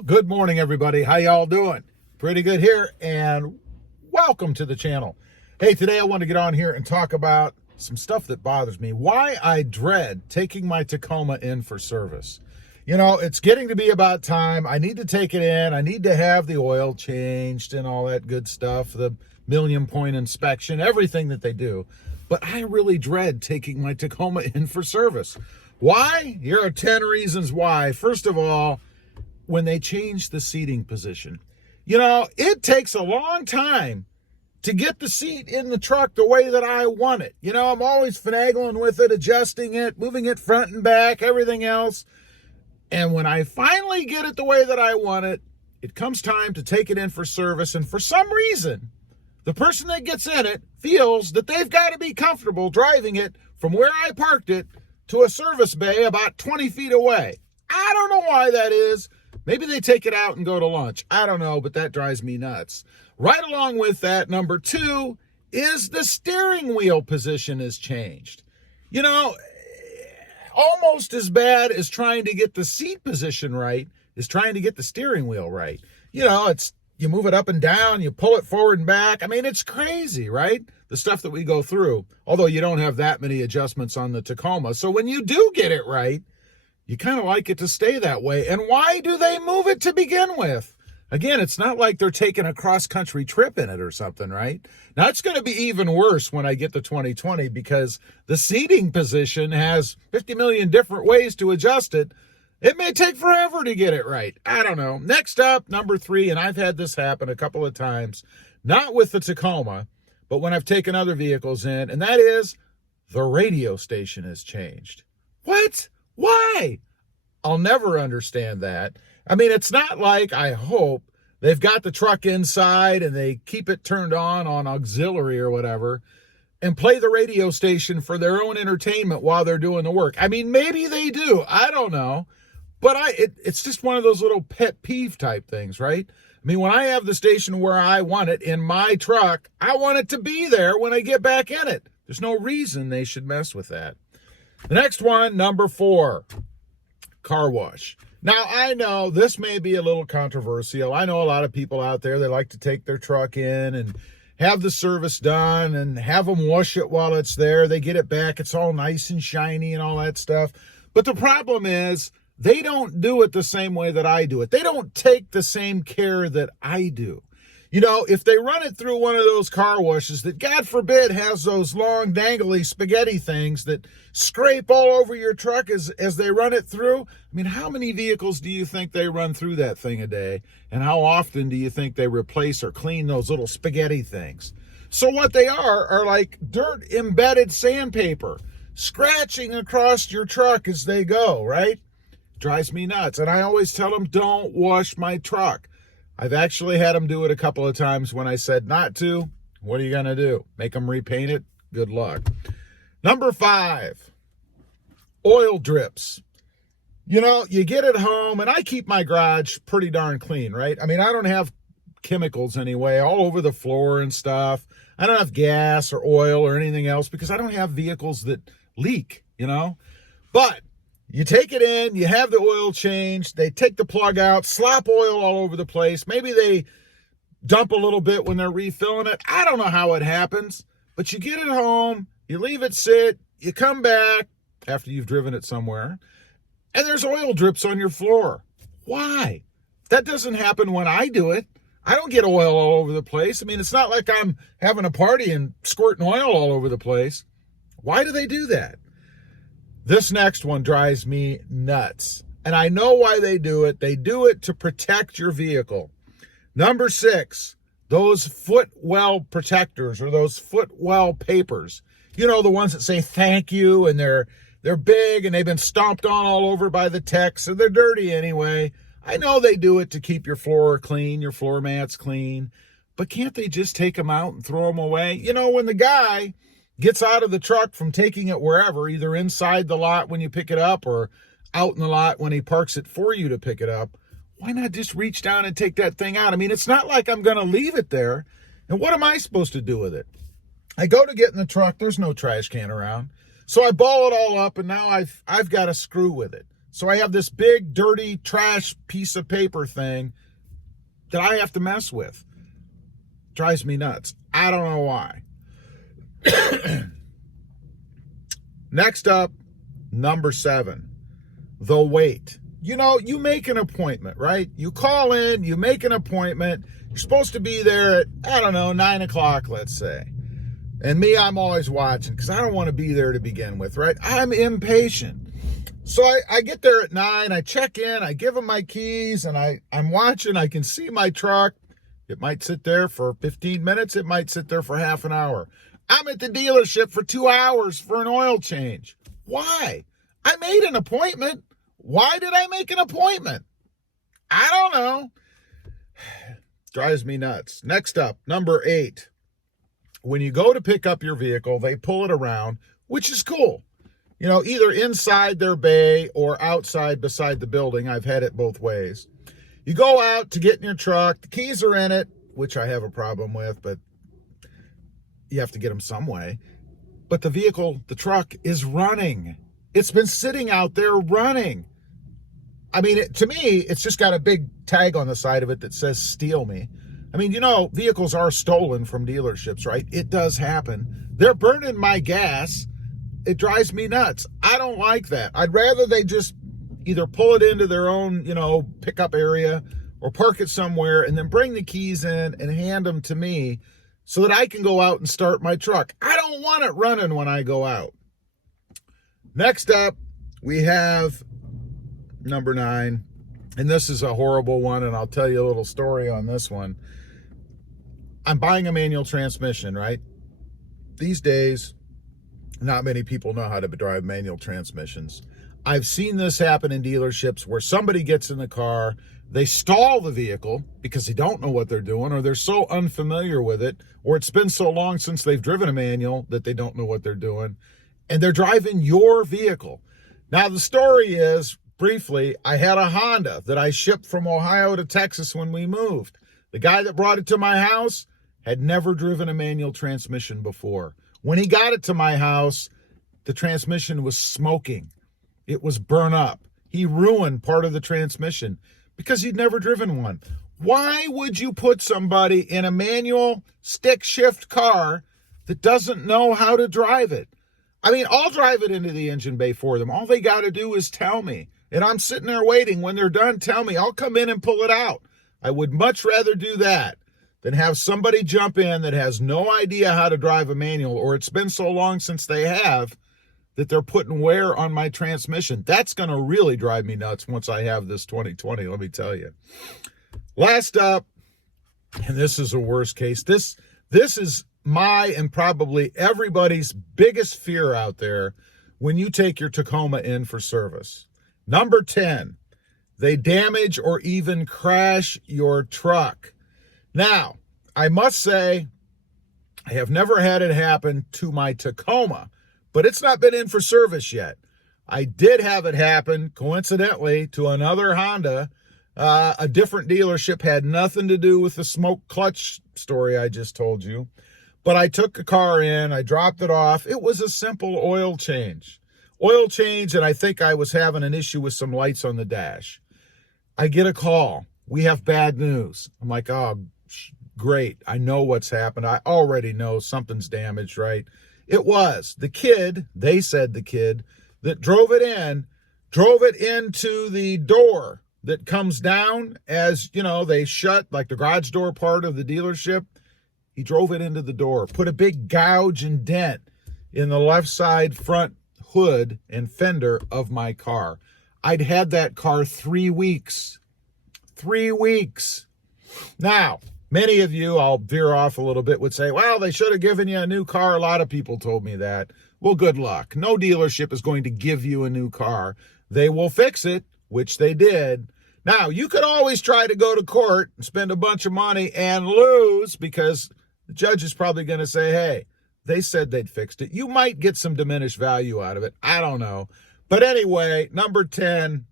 Well, good morning, everybody. How y'all doing? Pretty good here, and welcome to the channel. Hey, today I want to get on here and talk about some stuff that bothers me. Why I dread taking my Tacoma in for service. You know, it's getting to be about time. I need to take it in. I need to have the oil changed and all that good stuff, the million-point inspection, everything that they do. But I really dread taking my Tacoma in for service. Why? Here are 10 reasons why. First of all, when they change the seating position. You know, it takes a long time to get the seat in the truck the way that I want it. You know, I'm always finagling with it, adjusting it, moving it front and back, everything else. And when I finally get it the way that I want it, it comes time to take it in for service. And for some reason, the person that gets in it feels that they've got to be comfortable driving it from where I parked it to a service bay about 20 feet away. I don't know why that is. Maybe they take it out and go to lunch. I don't know, but that drives me nuts. Right along with that, number 2 is the steering wheel position is changed. You know, almost as bad as trying to get the seat position right is trying to get the steering wheel right. You know, it's you move it up and down, you pull it forward and back. I mean, it's crazy, right? The stuff that we go through, although you don't have that many adjustments on the Tacoma. So when you do get it right, you kind of like it to stay that way. And why do they move it to begin with? Again, it's not like they're taking a cross-country trip in it or something, right? Now, it's going to be even worse when I get to 2020 because the seating position has 50 million different ways to adjust it. It may take forever to get it right. I don't know. Next up, number 3, and I've had this happen a couple of times, not with the Tacoma, but when I've taken other vehicles in, and that is the radio station has changed. What? Why? I'll never understand that. I mean, it's not like, I hope, they've got the truck inside and they keep it turned on auxiliary or whatever and play the radio station for their own entertainment while they're doing the work. I mean, maybe they do. I don't know. But it's just one of those little pet peeve type things, right? I mean, when I have the station where I want it in my truck, I want it to be there when I get back in it. There's no reason they should mess with that. The next one, number 4, car wash. Now, I know this may be a little controversial. I know a lot of people out there, they like to take their truck in and have the service done and have them wash it while it's there. They get it back. It's all nice and shiny and all that stuff. But the problem is, they don't do it the same way that I do it. They don't take the same care that I do. You know, if they run it through one of those car washes that, God forbid, has those long, dangly spaghetti things that scrape all over your truck as they run it through, I mean, how many vehicles do you think they run through that thing a day? And how often do you think they replace or clean those little spaghetti things? So what they are like dirt embedded sandpaper, scratching across your truck as they go, right? Drives me nuts. And I always tell them, don't wash my truck. I've actually had them do it a couple of times when I said not to. What are you going to do? Make them repaint it? Good luck. Number 5, oil drips. You know, you get it home, and I keep my garage pretty darn clean, right? I mean, I don't have chemicals anyway all over the floor and stuff. I don't have gas or oil or anything else because I don't have vehicles that leak, you know? But you take it in, you have the oil changed, they take the plug out, slop oil all over the place. Maybe they dump a little bit when they're refilling it. I don't know how it happens, but you get it home, you leave it sit, you come back after you've driven it somewhere, and there's oil drips on your floor. Why? That doesn't happen when I do it. I don't get oil all over the place. I mean, it's not like I'm having a party and squirting oil all over the place. Why do they do that? This next one drives me nuts. And I know why they do it. They do it to protect your vehicle. Number 6, those Footwell protectors or those Footwell papers. You know, the ones that say thank you and they're big and they've been stomped on all over by the techs and they're dirty anyway. I know they do it to keep your floor clean, your floor mats clean. But can't they just take them out and throw them away? You know, when the guy gets out of the truck from taking it wherever, either inside the lot when you pick it up or out in the lot when he parks it for you to pick it up, why not just reach down and take that thing out? I mean, it's not like I'm going to leave it there. And what am I supposed to do with it? I go to get in the truck. There's no trash can around. So I ball it all up, and now I've got to screw with it. So I have this big, dirty, trash piece of paper thing that I have to mess with. Drives me nuts. I don't know why. Next up, number 7, the wait. You know, you make an appointment, right? You call in, you make an appointment. You're supposed to be there at, 9 o'clock, let's say. And me, I'm always watching because I don't want to be there to begin with, right? I'm impatient. So I get there at 9, I check in, I give them my keys, and I'm watching. I can see my truck. It might sit there for 15 minutes. It might sit there for half an hour. I'm at the dealership for 2 hours for an oil change. Why? I made an appointment. Why did I make an appointment? I don't know. Drives me nuts. Next up, number 8. When you go to pick up your vehicle, they pull it around, which is cool. You know, either inside their bay or outside beside the building. I've had it both ways. You go out to get in your truck. The keys are in it, which I have a problem with, but you have to get them some way. But the vehicle, the truck, is running. It's been sitting out there running. I mean, to me, it's just got a big tag on the side of it that says steal me. I mean, you know, vehicles are stolen from dealerships, right? It does happen. They're burning my gas. It drives me nuts. I don't like that. I'd rather they just either pull it into their own, pickup area or park it somewhere and then bring the keys in and hand them to me so that I can go out and start my truck. I don't want it running when I go out. Next up, we have number 9, and this is a horrible one, and I'll tell you a little story on this one. I'm buying a manual transmission, right? These days, not many people know how to drive manual transmissions. I've seen this happen in dealerships where somebody gets in the car, they stall the vehicle because they don't know what they're doing, or they're so unfamiliar with it, or it's been so long since they've driven a manual that they don't know what they're doing, and they're driving your vehicle. Now, the story is, briefly, I had a Honda that I shipped from Ohio to Texas when we moved. The guy that brought it to my house had never driven a manual transmission before. When he got it to my house, the transmission was smoking. It was burnt up. He ruined part of the transmission because he'd never driven one. Why would you put somebody in a manual stick shift car that doesn't know how to drive it? I mean, I'll drive it into the engine bay for them. All they got to do is tell me. And I'm sitting there waiting. When they're done, tell me. I'll come in and pull it out. I would much rather do that than have somebody jump in that has no idea how to drive a manual, or it's been so long since they have that they're putting wear on my transmission. That's going to really drive me nuts once I have this 2020, let me tell you. Last up, and this is a worst case. This is my and probably everybody's biggest fear out there when you take your Tacoma in for service. Number 10, they damage or even crash your truck. Now, I must say, I have never had it happen to my Tacoma, but it's not been in for service yet. I did have it happen, coincidentally, to another Honda. A different dealership, had nothing to do with the smoke clutch story I just told you. But I took the car in, I dropped it off. It was a simple oil change. And I think I was having an issue with some lights on the dash. I get a call. We have bad news. I'm like, oh, great. I know what's happened. I already know something's damaged, right? It was. The kid, they said the kid that drove it into the door that comes down as, they shut, like the garage door part of the dealership. He drove it into the door, put a big gouge and dent in the left side front hood and fender of my car. I'd had that car 3 weeks. 3 weeks. Now, many of you, I'll veer off a little bit, would say, well, they should have given you a new car. A lot of people told me that. Well, good luck. No dealership is going to give you a new car. They will fix it, which they did. Now, you could always try to go to court and spend a bunch of money and lose, because the judge is probably going to say, hey, they said they'd fixed it. You might get some diminished value out of it. I don't know. But anyway, number 10,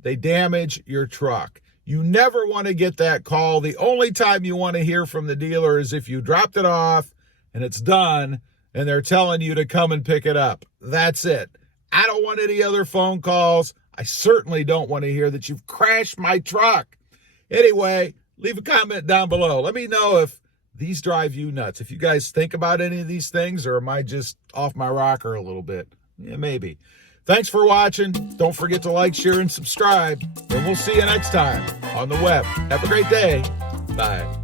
they damage your truck. You never want to get that call. The only time you want to hear from the dealer is if you dropped it off and it's done and they're telling you to come and pick it up. That's it. I don't want any other phone calls. I certainly don't want to hear that you've crashed my truck. Anyway, leave a comment down below. Let me know if these drive you nuts. If you guys think about any of these things, or am I just off my rocker a little bit? Yeah, maybe. Thanks for watching. Don't forget to like, share, and subscribe. And we'll see you next time on the web. Have a great day. Bye.